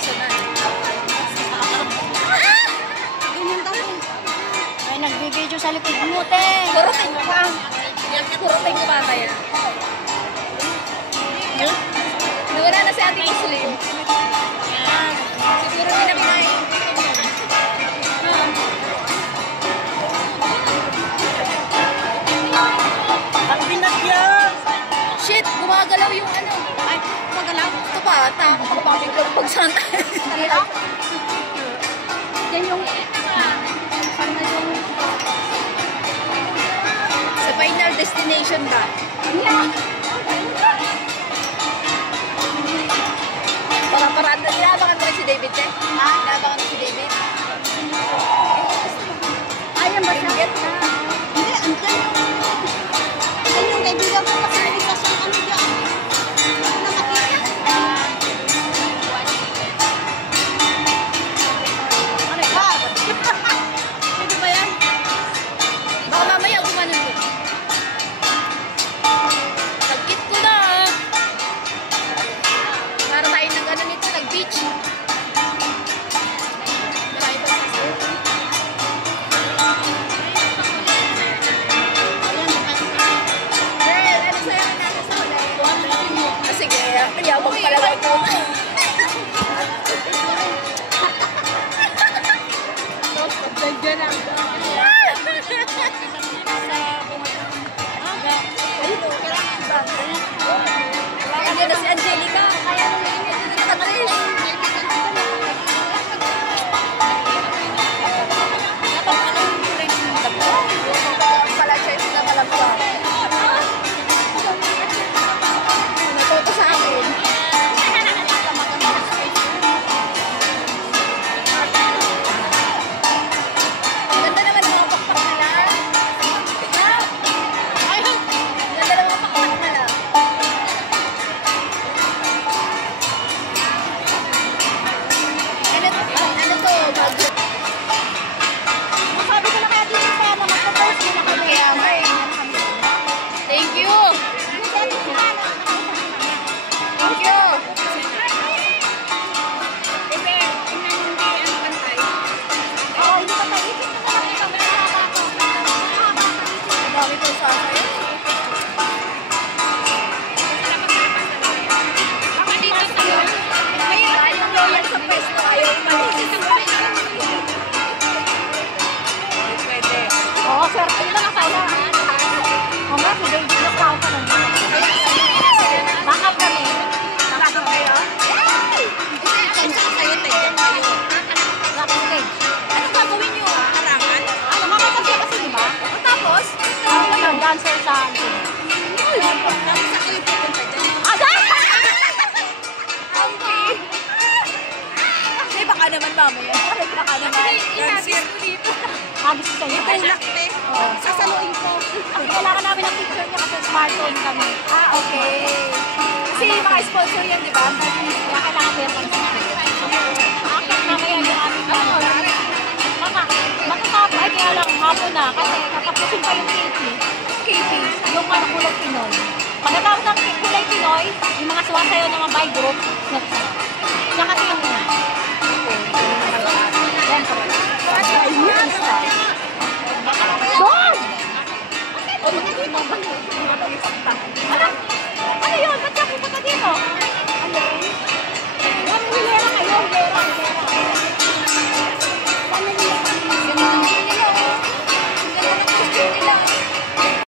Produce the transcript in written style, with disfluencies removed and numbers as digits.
personal. Ay, nagbibideo sa likod mo, te. Kurutin mo pa. Yan, kurutin ko pa yan. Nawala na si Ate Muslim. Yan. Siguro hindi na kumain. Ang binagyan! Shit! Gumagalaw yung ano. Ay, gumagalaw? Ito pa, tama ko pa biglang pagsanta. Yan yung... Sa final destination ba? Yeah. Para-paraan na nilabangan mo rin si David, eh? Ha? Nilabangan mo si David? Ayan ba siya? Hindi, andyan yung... Andyan yung kaibigan ko kasi nagkasas yung ano dyan. Na makita. Ano ba? Pwede ba yan? Baka mamaya gumanon ko. Nag-kit ko na. Para tayo nag-ano nito, nag-beach. Marami pa sa sa'yo. Girl, ano sa'yo na natin sa kulay? Ah, sige, yabang pala lang ko. Nandiyan na. Nandiyan na si Angelica. Kaya nung mainit, hindi ka patay. Pala siya yung nakalabas. Natuto sa akin. Ganda naman ang mga pakpak nila. Ganda naman ang pakpak nila. Ano to? Sabi ko na kaya dito kaya na magpo-post mo na kami. Kaya nga eh. Thank you! Thank you! Oo, hindi pa tayo. Isip na lang ito. Ang dami po sa akin. Tayong loyal sa pwesto. Ayaw umalis. Pwede. Oo, sir. Ayun na lang sana. Oo nga, si David. Look out ka lang. Backup kami. Nakakap kayo? Kayo, tayo kayo. Backup stage. Anong gagawin nyo? Harangan? Ano, makita siya kasi, di ba? Tapos? Ano na yung dancer sa akin? Tapos sa kayo pupunta dyan. Hindi, baka naman mamaya. Baka naman. Inabis mo dito. Agis ko sa'yo. Itulak, te. Sasaluin ko. Kailangan namin ng picture niya kasi smartphone kami. Ah, okay. Kasi mga sponsor yan, di ba? Kaya kailangan ko yung picture. Akit mamaya yung aming Mama, makakapay kaya lang hapon na kasi katapusin pa yung KP. Yung ano, kulay Pinoy. Pagkatapos ng kulay Pinoy, yung mga suwasayo ng mga by group, siya kasi yung Doon! Ano yun? Ba't siya pupunta dito? Ano? Hilera kayo, hilera.